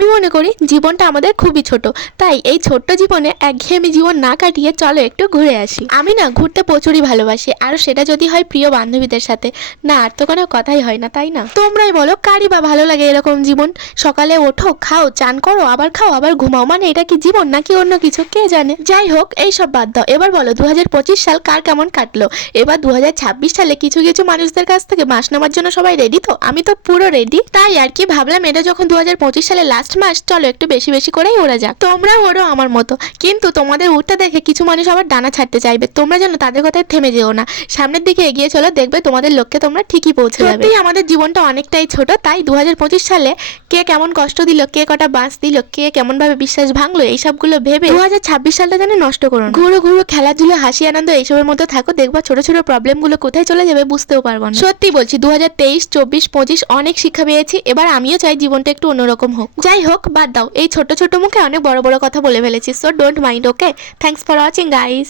আমি মনে করি জীবনটা আমাদের খুবই ছোট, তাই এই ছোট্ট জীবনে একঘেয়েমি জীবন না কাটিয়ে চলো একটু ঘুরে আসি। আমি না ঘুরতে প্রচুরই ভালোবাসি, আর সেটা যদি হয় প্রিয় বান্ধবীদের সাথে, না আর তো কোনো কথাই হয় না, তাই না? তোমরাই বলো কারই বা ভালো লাগে এরকম জীবন? সকালে ওঠো, খাও, চান করো, আবার খাও, আবার ঘুমাও, মানে এটা কি জীবন নাকি অন্য কিছু কে জানে। যাই হোক, এই সব বাদ দাও, এবার বলো 2025 সাল কার কেমন কাটলো? এবার 2026 সালে কিছু কিছু মানুষদের কাছ থেকে মাস নেওয়ার জন্য সবাই রেডি তো? আমি তো পুরো রেডি। তাই আর কি ভাবলাম, এটা যখন 2025 সালে লাস্ট মাস, চলো একটু বেশি বেশি করেই ওরা যাক। তোমরা ওরো আমার মতো, কিন্তু তোমাদের উঠতে দেখে কিছু মানুষ আবার ডানা ছাড়তে চাইবে। তোমরা যেন তাদের কথায় থেমে যেও না, সামনের দিকে এগিয়ে চলো, দেখবে তোমাদের লক্ষ্যে তোমরা ঠিকই পৌঁছে যাবে। সত্যিই আমাদের জীবনটা অনেকটাই ছোট, তাই 2025 সালে কে কেমন কষ্ট দিল, কে কটা বাঁশ দিল, কে কেমন ভাবে বিশ্বাস ভাঙলো, এইসবগুলো ভেবে 2026 সালটা যেন নষ্ট করো না। ঘুরো ঘুরো, খেলাধুলো, হাসি আনন্দ এইসবের মধ্যে থাকো, দেখবা ছোট ছোট প্রবলেম গুলো কোথায় চলে যাবে বুঝতেও পারবো না। সত্যি বলছি, 2023, 24, 25 অনেক শিক্ষা পেয়েছি। এবার আমিও চাই জীবনটা একটু অন্যরকম হোক। যাই হোক, বাদ দাও, এই ছোট ছোট মুখে অনেক বড় বড় কথা বলে ফেলেছি, so don't mind. Okay, thanks for watching guys.